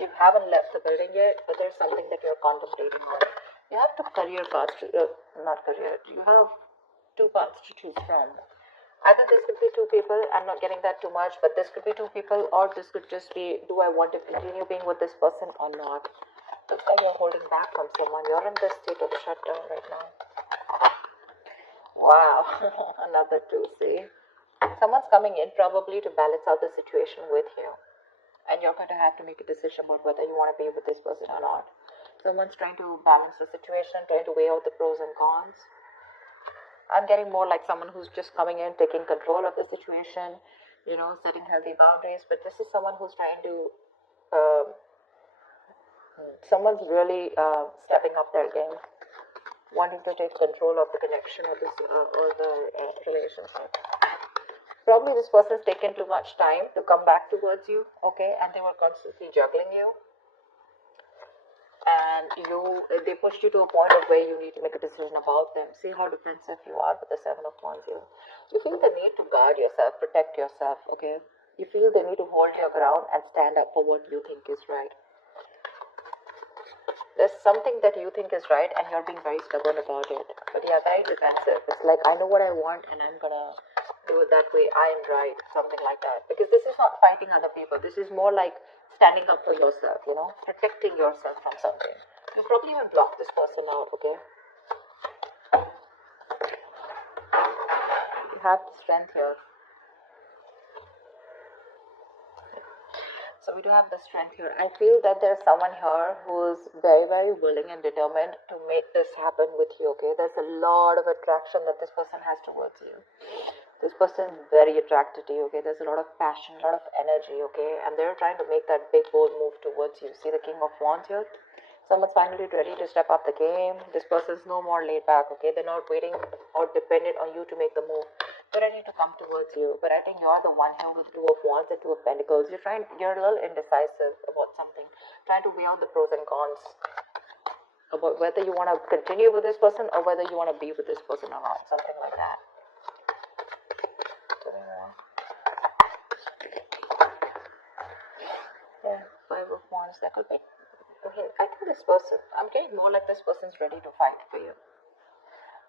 You haven't left the building yet, but there's something that you're contemplating on. You have two career paths, not career, you have two paths to choose from. Either this could be two people, I'm not getting that too much, but this could be two people, or this could just be, do I want to continue being with this person or not? Looks like you're holding back from someone. You're in this state of shutdown right now. Wow, another two, see? Someone's coming in probably to balance out the situation with you. And you're going to have to make a decision about whether you want to be with this person or not. Someone's trying to balance the situation, trying to weigh out the pros and cons. I'm getting more like someone who's just coming in, taking control of the situation, setting healthy boundaries. But this is someone who's trying to, someone's really stepping up their game, wanting to take control of the connection or the relationship. Probably this person's taken too much time to come back towards you, okay, and they were constantly juggling you, and they pushed you to a point of where you need to make a decision about them. See how defensive you are with the Seven of Wands here. You feel the need to guard yourself, protect yourself, okay. You feel the need to hold your ground and stand up for what you think is right. There's something that you think is right and you're being very stubborn about it, but yeah, very defensive. It's like, I know what I want and I'm gonna do it that way, I am right, something like that. Because this is not fighting other people, this is more like standing up for yourself, protecting yourself from something. You probably even block this person out, okay? You have the strength here. So we do have the strength here. I feel that there's someone here who's very, very willing and determined to make this happen with you, okay? There's a lot of attraction that this person has towards you. This person is very attracted to you, okay? There's a lot of passion, a lot of energy, okay? And they're trying to make that big, bold move towards you. See the King of Wands here? Someone's finally ready to step up the game. This person's no more laid back, okay? They're not waiting or dependent on you to make the move. They're ready to come towards you. But I think you're the one here with Two of Wands and Two of Pentacles. You're a little indecisive about something. Trying to weigh out the pros and cons about whether you want to continue with this person or whether you want to be with this person or not. Something like that. Yeah, Five of Wands. That could be. Okay, I think this person, I'm getting more like this person's ready to fight for you.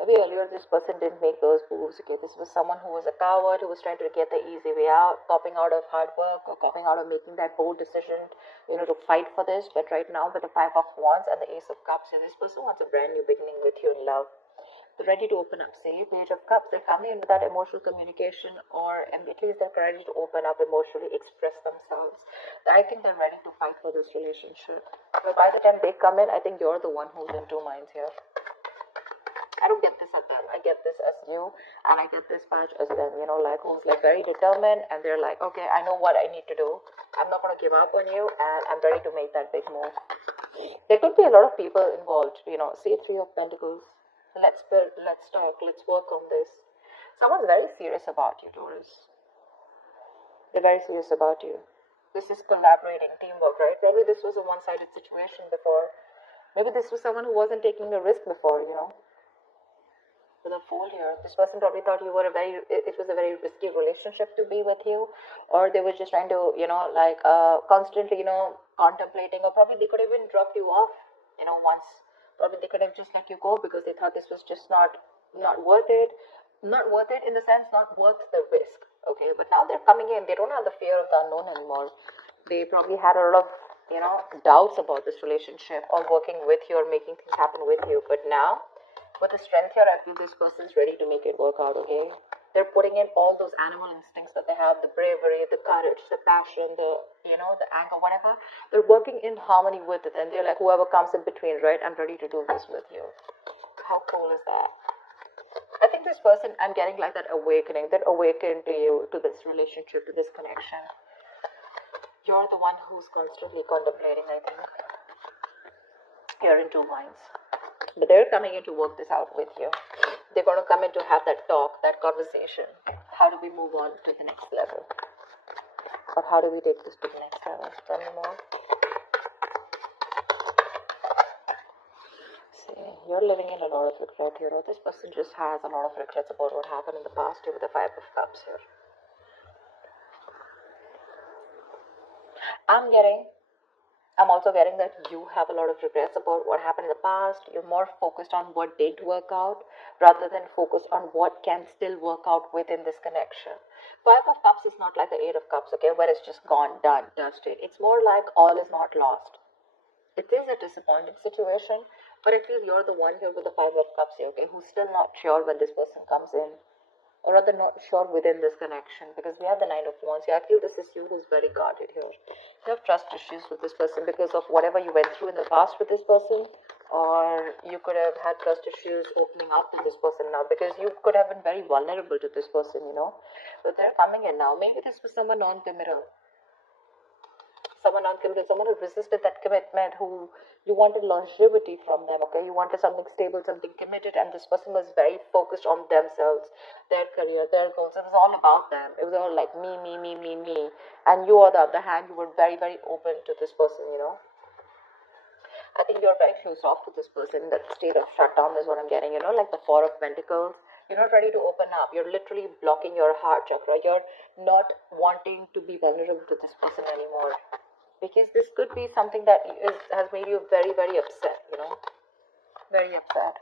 Maybe earlier this person didn't make those moves, okay? This was someone who was a coward, who was trying to get the easy way out, copping out of hard work, or copping out of making that bold decision, to fight for this. But right now with the Five of Wands and the Ace of Cups, this person wants a brand new beginning with you in love. They're ready to open up. See, Page of Cups, they're coming in with that emotional communication, or at least they're ready to open up emotionally, express themselves. I think they're ready to fight for this relationship. But by the time they come in, I think you're the one who's in two minds here. I don't get this as them. I get this as you, and I get this patch as them, who's very determined, and they're like, okay, I know what I need to do. I'm not going to give up on you, and I'm ready to make that big move. There could be a lot of people involved, see Three of Pentacles. Let's build, let's talk, let's work on this. Someone's very serious about you, Taurus. They're very serious about you. This is collaborating, teamwork, right? Probably this was a one-sided situation before. Maybe this was someone who wasn't taking a risk before, With a Fool here, this person probably thought it was a very risky relationship to be with you, or they were just trying to, constantly, contemplating, or probably they could have even dropped you off, once. Probably they could have just let you go because they thought this was just not worth it. Not worth it in the sense, not worth the risk, okay? But now they're coming in, they don't have the fear of the unknown anymore. They probably had a lot of, doubts about this relationship, or working with you, or making things happen with you. But now, with the strength here, I feel this person's ready to make it work out, okay? They're putting in all those animal instincts that they have, the bravery, the courage, the passion, the anger, whatever. They're working in harmony with it, and they're like, whoever comes in between, right? I'm ready to do this with you. How cool is that? I think this person, I'm getting like that awakening, that awakened to you, to this relationship, to this connection. You're the one who's constantly contemplating, I think. You're in two minds. But they're coming in to work this out with you. They're going to come in to have that talk, that conversation. How do we move on to the next level? Or how do we take this to the next level? Tell me more. See, you're living in a lot of regret here. This person just has a lot of regrets about what happened in the past here with the Five of Cups here. I'm getting I'm also getting that you have a lot of regrets about what happened in the past. You're more focused on what didn't work out rather than focused on what can still work out within this connection. Five of Cups is not like the Eight of Cups, okay, where it's just gone, done, dusted. It's more like all is not lost. It is a disappointing situation, but I feel you're the one here with the Five of Cups here, okay, who's still not sure when this person comes in, or rather not sure within this connection, because we have the Nine of Wands here. I feel this is you who's very guarded here. You have trust issues with this person because of whatever you went through in the past with this person, or you could have had trust issues opening up to this person now because you could have been very vulnerable to this person, but they're coming in now. Maybe this was someone non-committal, someone who resisted that commitment, who you wanted longevity from them, okay? You wanted something stable, something committed, and this person was very focused on themselves, their career, their goals. It was all about them. It was all like me, me, me, me, me. And you, on the other hand, you were very, very open to this person. I think you're very closed off to this person. That state of shutdown is what I'm getting, like the Four of Pentacles. You're not ready to open up. You're literally blocking your heart chakra. You're not wanting to be vulnerable to this person anymore. Because this could be something that has made you very, very upset, very upset.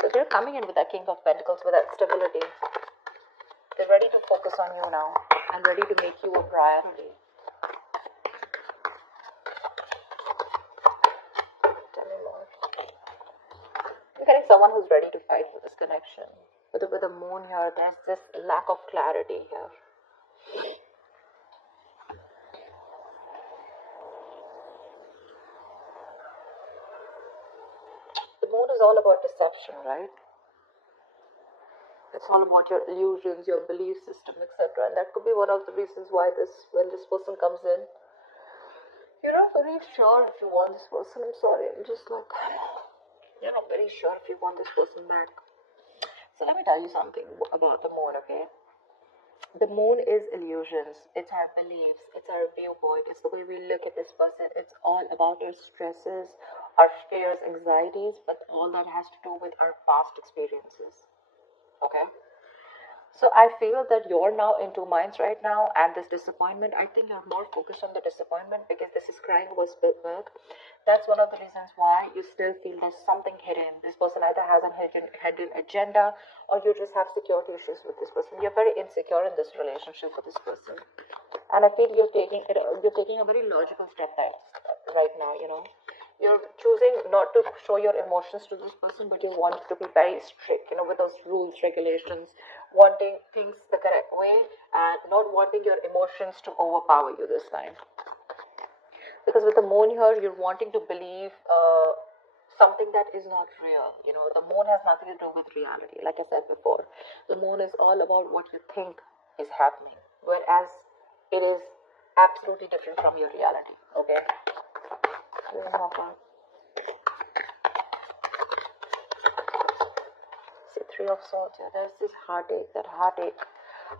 So they're coming in with that King of Pentacles, with that stability. They're ready to focus on you now and ready to make you a priority. Tell me more. I'm getting someone who's ready to fight for this connection. With the moon here, there's this lack of clarity here. The moon is all about deception, right? It's all about your illusions, your belief system, etc. And that could be one of the reasons why when this person comes in, you're not very sure if you want this person. I'm sorry, I'm just like, you're not very sure if you want this person back. So let me tell you something about the moon, okay? The moon is illusions. It's our beliefs. It's our viewpoint. It's the way we look at this person. It's all about our stresses, our fears, anxieties, but all that has to do with our past experiences. Okay? So I feel that you're now in two minds right now, and this disappointment, I think you're more focused on the disappointment because this is crying over spilled milk. That's one of the reasons why you still feel there's something hidden. This person either has a hidden agenda, or you just have security issues with this person. You're very insecure in this relationship with this person, and I feel you're taking a very logical step there right now. You're choosing not to show your emotions to this person, but you want to be very strict, with those rules, regulations, wanting things the correct way, and not wanting your emotions to overpower you this time. Because with the moon here, you're wanting to believe something that is not real. The moon has nothing to do with reality. Like I said before, the moon is all about what you think is happening, whereas it is absolutely different from your reality. Okay? See, Three of Swords here. There's this heartache,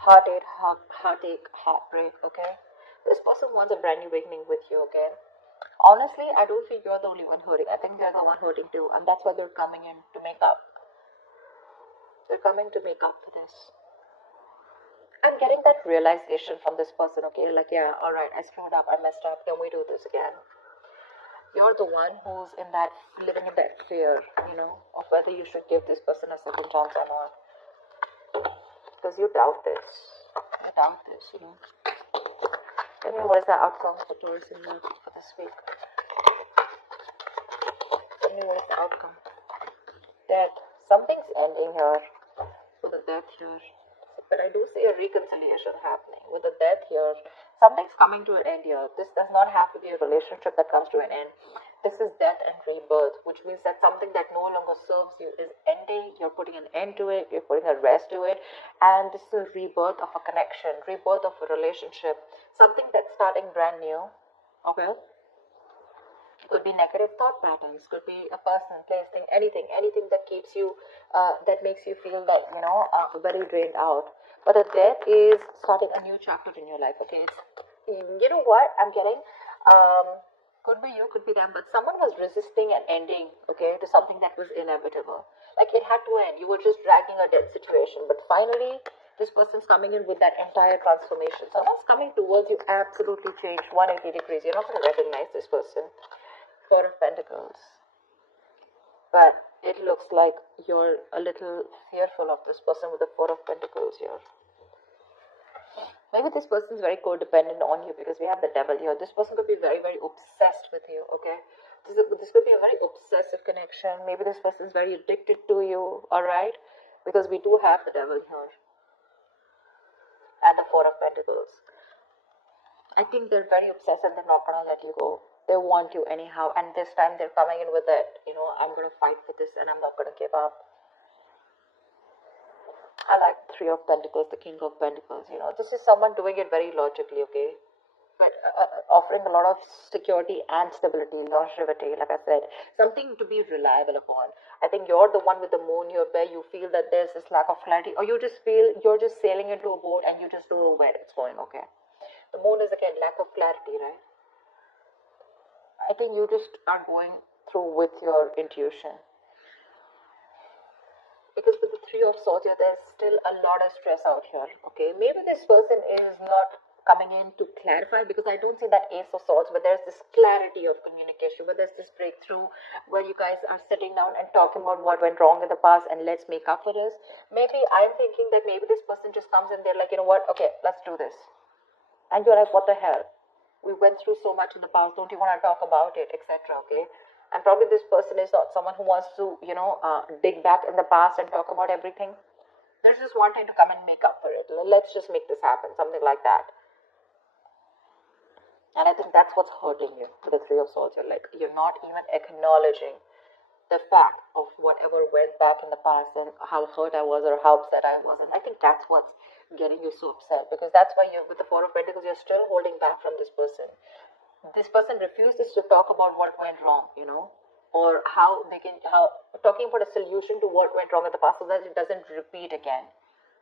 heartbreak, okay? This person wants a brand new beginning with you, okay? Honestly, I don't think you're the only one hurting. I think they're the one hurting too, and that's why they're coming in to make up. They're coming to make up for this. I'm getting that realization from this person, okay? Like, yeah, alright, I screwed up, I messed up, can we do this again? You're the one who's living in that fear, of whether you should give this person a second chance or not. Because you doubt this. Tell me, what is the outcome for Taurus in love for this week? Tell me, what is the outcome? Death. Something's ending here. With the death here. But I do see a reconciliation happening. With the death here, something's coming to an end here. This does not have to be a relationship that comes to an end. This is death and rebirth, which means that something that no longer serves you is ending. You're putting an end to it. You're putting a rest to it. And this is a rebirth of a connection, rebirth of a relationship. Something that's starting brand new. Okay? Could be negative thought patterns, could be a person, place, thing, anything that keeps you, that makes you feel that, very drained out. But the death is starting a new chapter in your life, okay? You know what I'm getting? Could be you, could be them, but someone was resisting an ending, okay, to something that was inevitable. Like it had to end. You were just dragging a dead situation, but finally, This person's coming in with that entire transformation. Someone's coming towards you, absolutely changed, 180 degrees. You're not going to recognize this person. Four of Pentacles. But it looks like you're a little fearful of this person with the Four of Pentacles here. Maybe this person is very codependent on you because we have the Devil here. This person could be very, very obsessed with you, okay? This could be a very obsessive connection. Maybe this person is very addicted to you, alright? Because we do have the Devil here. And the Four of Pentacles. I think they're very obsessed and they're not going to let you go. They want you anyhow, and this time they're coming in with it, you know, I'm going to fight for this and I'm not going to give up. I like Three of Pentacles, the King of Pentacles, you know, this is someone doing it very logically, okay, but offering a lot of security and stability, longevity, like I said, something to be reliable upon. I think you're the one with the moon here where you feel that there's this lack of clarity, or you just feel you're just sailing into a boat and you just don't know where it's going, okay. The moon is again lack of clarity, right? I think you just are going through with your intuition. Because with the Three of Swords here, there's still a lot of stress out here, okay? Maybe this person is not coming in to clarify, because I don't see that Ace of Swords, but there's this clarity of communication, but there's this breakthrough where you guys are sitting down and talking about what went wrong in the past and let's make up for this. Maybe I'm thinking that maybe this person just comes in, they're like, you know what, okay, let's do this. And you're like, what the hell? We went through so much in the past, don't you want to talk about it, etc., okay? And probably this person is not someone who wants to, you know, dig back in the past and talk about everything. They're just wanting to come and make up for it. Let's just make this happen, something like that. And I think that's what's hurting you with the Three of Swords. You're like, you're not even acknowledging the fact of whatever went back in the past and how hurt I was or how upset I was. And I think that's what's getting you so upset, because that's why you, with the Four of Pentacles, you're still holding back from this person. This person refuses to talk about what went wrong, you know, or how talking about a solution to what went wrong in the past so that it doesn't repeat again.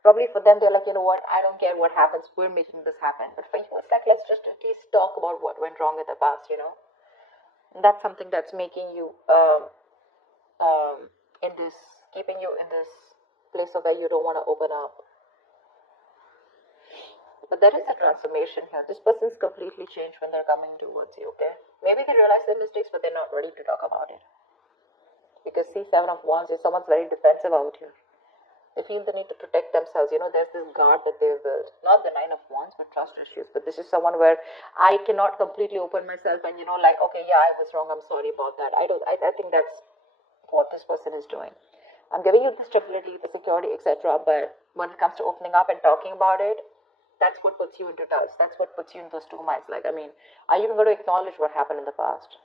Probably for them, they're like, you know what, I don't care what happens, we're making this happen. But for you, it's like, let's just at least talk about what went wrong in the past, you know. And that's something that's making you keeping you in this place of where you don't want to open up. But there is a transformation here. This person's completely changed when they're coming towards you, okay? Maybe they realize their mistakes, but they're not ready to talk about it. Because see, Seven of Wands is someone's very defensive out here. They feel the need to protect themselves. You know, there's this guard that they've built. Not the Nine of Wands, but trust issues. But this is someone where I cannot completely open myself and, you know, like, okay, yeah, I was wrong, I'm sorry about that. I think that's what this person is doing. I'm giving you the stability, the security, etc. But when it comes to opening up and talking about it, that's what puts you into touch. That's what puts you in those two minds. Like, I mean, are you even going to acknowledge what happened in the past?